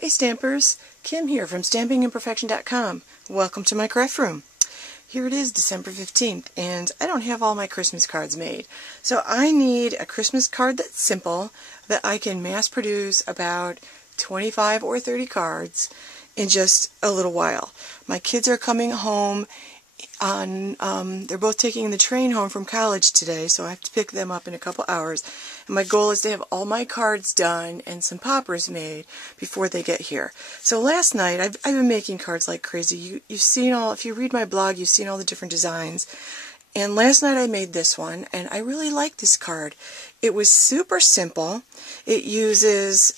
Hey Stampers, Kim here from StampingImperfection.com. Welcome to my craft room. Here it is, December 15th, and I don't have all my Christmas cards made. So I need a Christmas card that's simple, that I can mass produce about 25 or 30 cards in just a little while. My kids are coming home on, they're both taking the train home from college today, so I have to pick them up in a couple hours. And my goal is to have all my cards done and some poppers made before they get here. So last night, I've been making cards like crazy. You've seen all, if you read my blog, you've seen all the different designs. And last night I made this one, and I really like this card. It was super simple. It uses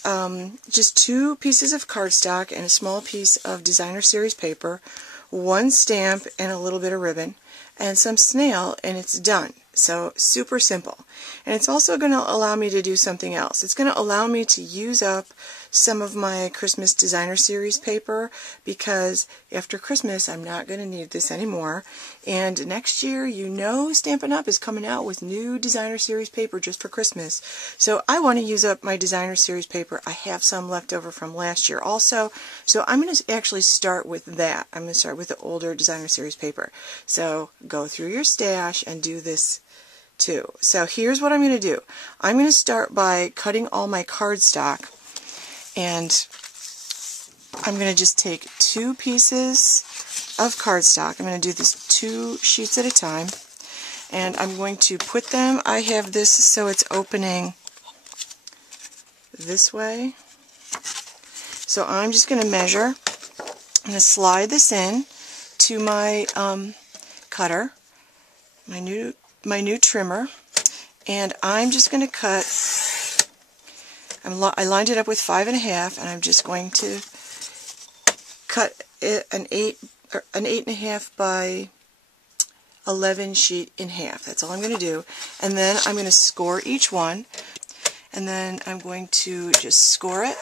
just 2 pieces of cardstock and a small piece of designer series paper, 1 stamp and a little bit of ribbon, and some snail, and it's done. So super simple. And it's also going to allow me to do something else. It's going to allow me to use up some of my Christmas designer series paper, because after Christmas I'm not going to need this anymore. And next year, you know, Stampin' Up! Is coming out with new designer series paper just for Christmas. So I want to use up my designer series paper. I have some left over from last year also. So I'm going to actually start with that. I'm going to start with the older designer series paper. So go through your stash and do this too. So here's what I'm going to do. I'm going to start by cutting all my cardstock, and I'm going to just take 2 pieces of cardstock. I'm going to do this 2 sheets at a time, and I'm going to put them, I have this so it's opening this way. So I'm just going to measure. I'm going to slide this in to my cutter, my new trimmer, and I'm just going to cut. I lined it up with 5.5, and I'm just going to cut it an 8.5 by 11 sheet in half. That's all I'm going to do. And then I'm going to score each one, and then I'm going to just score it,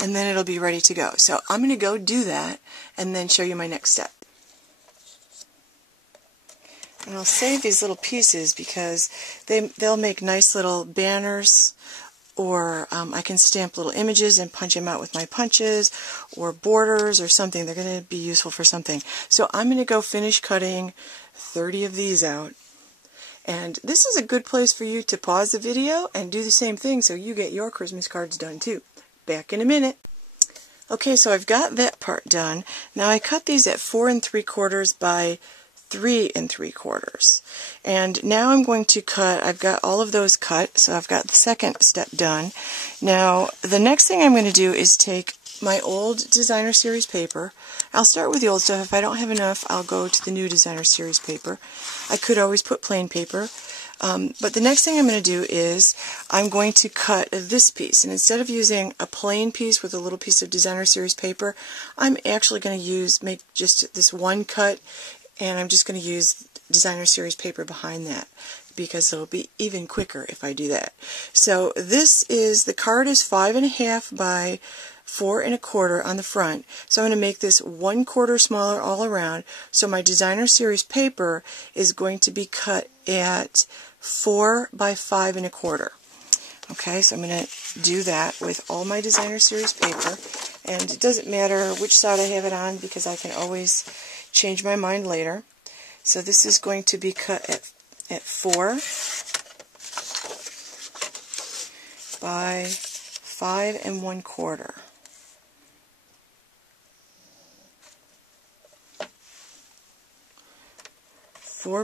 and then it'll be ready to go. So I'm going to go do that and then show you my next step. And I'll save these little pieces because they'll make nice little banners, or I can stamp little images and punch them out with my punches, or borders or something. They're going to be useful for something. So I'm going to go finish cutting 30 of these out. And this is a good place for you to pause the video and do the same thing so you get your Christmas cards done too. Back in a minute. Okay, so I've got that part done. Now I cut these at 4 3/4 by 3 3/4. And now I'm going to cut, I've got all of those cut, so I've got the second step done. Now the next thing I'm going to do is take my old designer series paper. I'll start with the old stuff. If I don't have enough, I'll go to the new designer series paper. I could always put plain paper. But the next thing I'm going to do is I'm going to cut this piece, and instead of using a plain piece with a little piece of designer series paper, I'm actually going to make just this one cut, and I'm just going to use designer series paper behind that, because it'll be even quicker if I do that. So this is, the card is 5.5 by 4 1/4 on the front. So I'm going to make this 1/4 smaller all around. So my designer series paper is going to be cut at 4 by 5 1/4. Okay, so I'm going to do that with all my designer series paper. And it doesn't matter which side I have it on, because I can always change my mind later. So this is going to be cut at 4 by 5 1/4.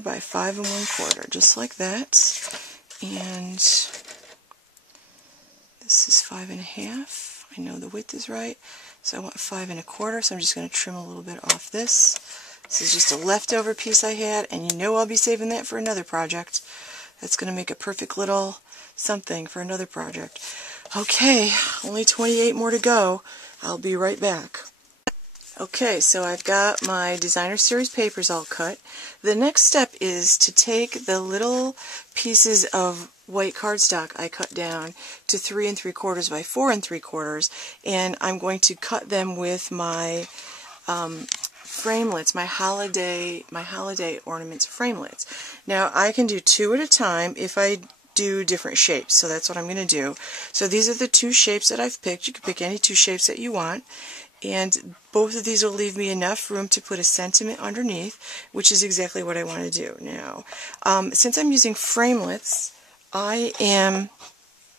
By 5 1/4, just like that. And this is 5.5. I know the width is right, so I want 5 1/4. So I'm just going to trim a little bit off this. This is just a leftover piece I had, and you know I'll be saving that for another project. That's going to make a perfect little something for another project. Okay, only 28 more to go. I'll be right back. Okay, so I've got my designer series papers all cut. The next step is to take the little pieces of white cardstock I cut down to 3 3/4 by 4 3/4, and I'm going to cut them with my Framelits, my holiday ornaments Framelits. Now I can do 2 at a time. If I do different shapes. So that's what I'm going to do. So these are the two shapes that I've picked. You can pick any two shapes that you want. And both of these will leave me enough room to put a sentiment underneath, which is exactly what I want to do now. Since I'm using Framelits, I am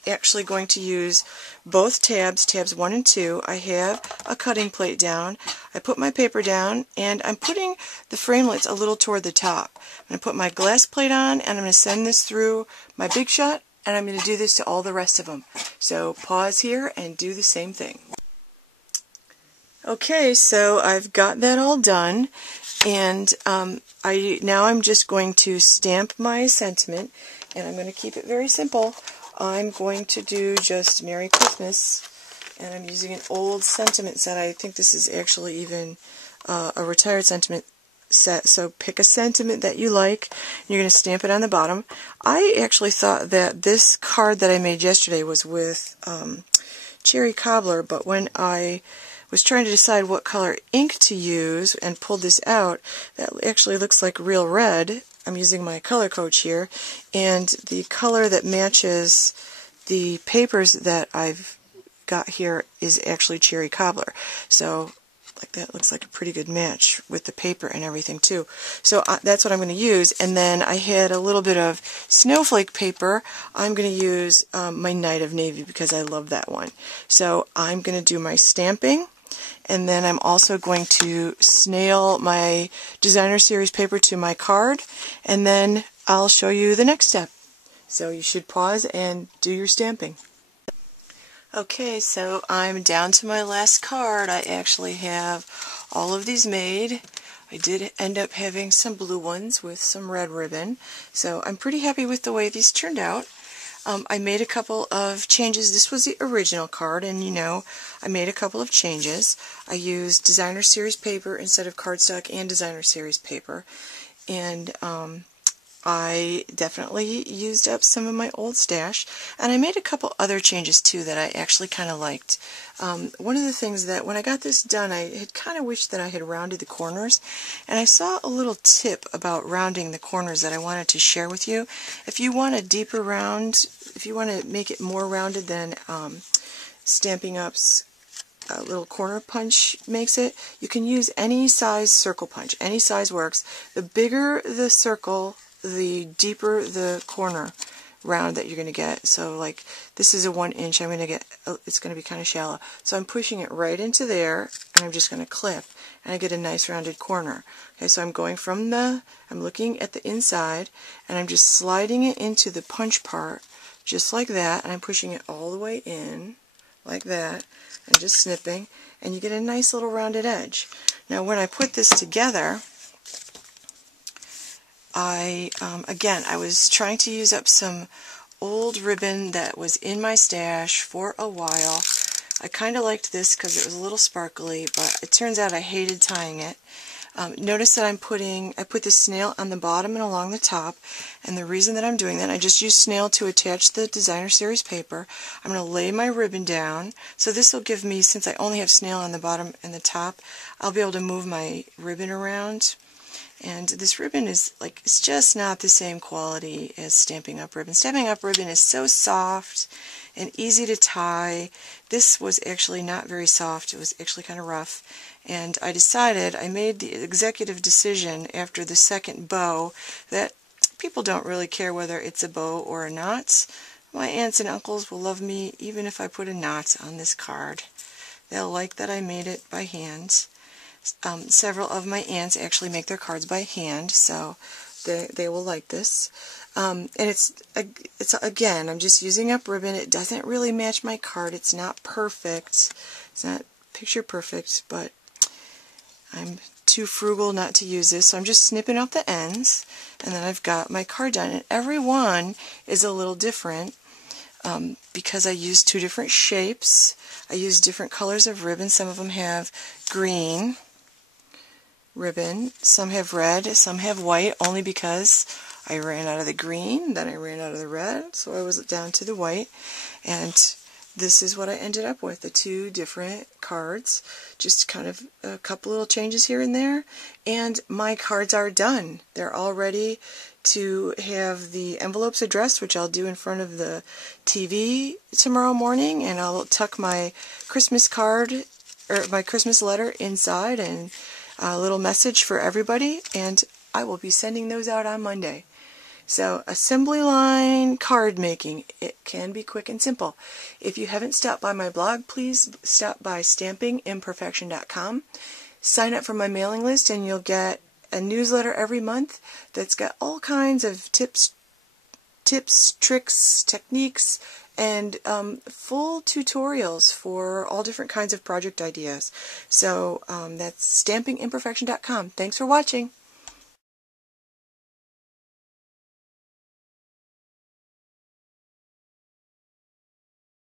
actually going to use both tabs, tabs 1 and 2. I have a cutting plate down. I put my paper down, and I'm putting the Framelits a little toward the top. I'm going to put my glass plate on, and I'm going to send this through my Big Shot, and I'm going to do this to all the rest of them. So pause here and do the same thing. Okay, so I've got that all done, and now I'm just going to stamp my sentiment, and I'm going to keep it very simple. I'm going to do just Merry Christmas, and I'm using an old sentiment set. I think this is actually even a retired sentiment set, so pick a sentiment that you like, and you're going to stamp it on the bottom. I actually thought that this card that I made yesterday was with Cherry Cobbler, but when I was trying to decide what color ink to use and pulled this out, that actually looks like real red. I'm using my color coach here, and the color that matches the papers that I've got here is actually Cherry Cobbler. So like that looks like a pretty good match with the paper and everything too. So that's what I'm going to use, and then I had a little bit of snowflake paper. I'm going to use my Night of Navy because I love that one. So I'm going to do my stamping, and then I'm also going to snail my Designer Series paper to my card, and then I'll show you the next step. So you should pause and do your stamping. Okay, so I'm down to my last card. I actually have all of these made. I did end up having some blue ones with some red ribbon, so I'm pretty happy with the way these turned out. I made a couple of changes. This was the original card, and you know, I made a couple of changes. I used Designer Series paper instead of cardstock and Designer Series paper, and I definitely used up some of my old stash, and I made a couple other changes too that I actually kind of liked. One of the things that when I got this done, I had kind of wished that I had rounded the corners, and I saw a little tip about rounding the corners that I wanted to share with you. If you want a deeper round, if you want to make it more rounded than Stampin' Up's little corner punch makes it, you can use any size circle punch. Any size works. The bigger the circle, the deeper the corner round that you're going to get. So like this is a 1 inch, I'm going to get, it's going to be kind of shallow. So I'm pushing it right into there, and I'm just going to clip, and I get a nice rounded corner. Okay, so I'm going from I'm looking at the inside, and I'm just sliding it into the punch part, just like that, and I'm pushing it all the way in, like that, and just snipping, and you get a nice little rounded edge. Now when I put this together, again, I was trying to use up some old ribbon that was in my stash for a while. I kind of liked this because it was a little sparkly, but it turns out I hated tying it. Notice that I put this snail on the bottom and along the top, and the reason that I'm doing that, I just used snail to attach the Designer Series paper. I'm going to lay my ribbon down, so this will give me, since I only have snail on the bottom and the top, I'll be able to move my ribbon around. And this ribbon is like, it's just not the same quality as Stampin' Up ribbon. Stampin' Up ribbon is so soft and easy to tie. This was actually not very soft. It was actually kind of rough. And I made the executive decision after the second bow that people don't really care whether it's a bow or a knot. My aunts and uncles will love me even if I put a knot on this card. They'll like that I made it by hand. Several of my aunts actually make their cards by hand, so they will like this. And it's again, I'm just using up ribbon. It doesn't really match my card. It's not perfect. It's not picture perfect, but I'm too frugal not to use this, so I'm just snipping off the ends, and then I've got my card done. And every one is a little different because I used two different shapes. I used different colors of ribbon. Some of them have green ribbon, some have red, some have white, only because I ran out of the green, then I ran out of the red, so I was down to the white. And this is what I ended up with, the 2 different cards. Just kind of a couple little changes here and there, and my cards are done. They're all ready to have the envelopes addressed, which I'll do in front of the TV tomorrow morning, and I'll tuck my Christmas card, or my Christmas letter inside, and a little message for everybody, and I will be sending those out on Monday. So, assembly line card making, it can be quick and simple. If you haven't stopped by my blog, please stop by stampingimperfection.com. Sign up for my mailing list and you'll get a newsletter every month that's got all kinds of tips, tricks, techniques, and full tutorials for all different kinds of project ideas. So that's stampingimperfection.com. Thanks for watching.